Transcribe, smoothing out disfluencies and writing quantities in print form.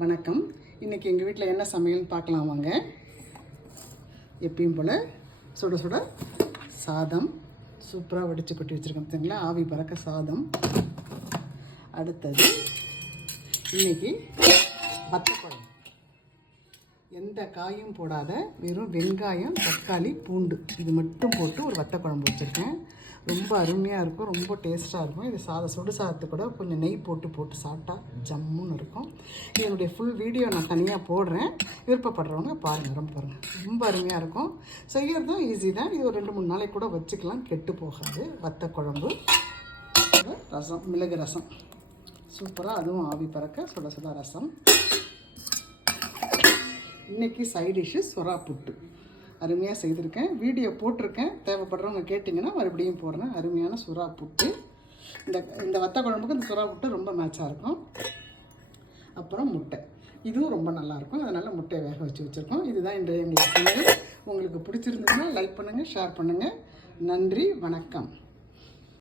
வணக்கம். இன்றைக்கி எங்கள் வீட்டில் என்ன சமையல்னு பார்க்கலாம் வாங்க. எப்பயும் போல் சுட சுட சாதம் சூப்பராக வடித்து கொட்டி வச்சுருக்கோம் பார்த்தீங்களா, ஆவி பறக்க சாதம். அடுத்தது இன்றைக்கி வத்தக்குழம்பு, எந்த காயும் போடாத வெறும் வெங்காயம் தக்காளி பூண்டு இது மட்டும் போட்டு ஒரு வத்தக்குழம்பு வச்சுருக்கேன். ரொம்ப அருமையாக இருக்கும், ரொம்ப டேஸ்ட்டாக இருக்கும். இது சுடு சாதத்து கூட கொஞ்சம் நெய் போட்டு சாப்பிட்டா ஜம்முன்னு இருக்கும். என்னுடைய ஃபுல் வீடியோ நான் தனியாக போடுறேன், விருப்பப்படுறவங்க பாருங்கள். ரொம்ப அருமையாக இருக்கும். செய்கிறதும் ஈஸி தான். இது ஒரு 2-3 நாளைக்கு கூட வச்சுக்கலாம், கெட்டு போகாது. வத்தக்குழம்பு, ரசம், மிளகு ரசம் சூப்பராக, அதுவும் ஆவி பறக்க சுட சுட ரசம். இன்றைக்கி சைட் டிஷ்ஷு சுறா புட்டு அருமையாக செய்திருக்கேன், வீடியோ போட்டிருக்கேன். தேவைப்படுறவங்க கேட்டிங்கன்னா மறுபடியும் போடுறேன். அருமையான சுறா புட்டு. இந்த வத்த குழம்புக்கு இந்த சுறா புட்டு ரொம்ப மேட்சாக இருக்கும். அப்புறம் முட்டை, இதுவும் ரொம்ப நல்லாயிருக்கும். அதனால் முட்டையை வேக வச்சுருக்கோம். இதுதான் இன்றைய எங்களுக்கு சமையல். உங்களுக்கு பிடிச்சிருந்ததுன்னா லைக் பண்ணுங்கள், ஷேர் பண்ணுங்கள். நன்றி, வணக்கம்.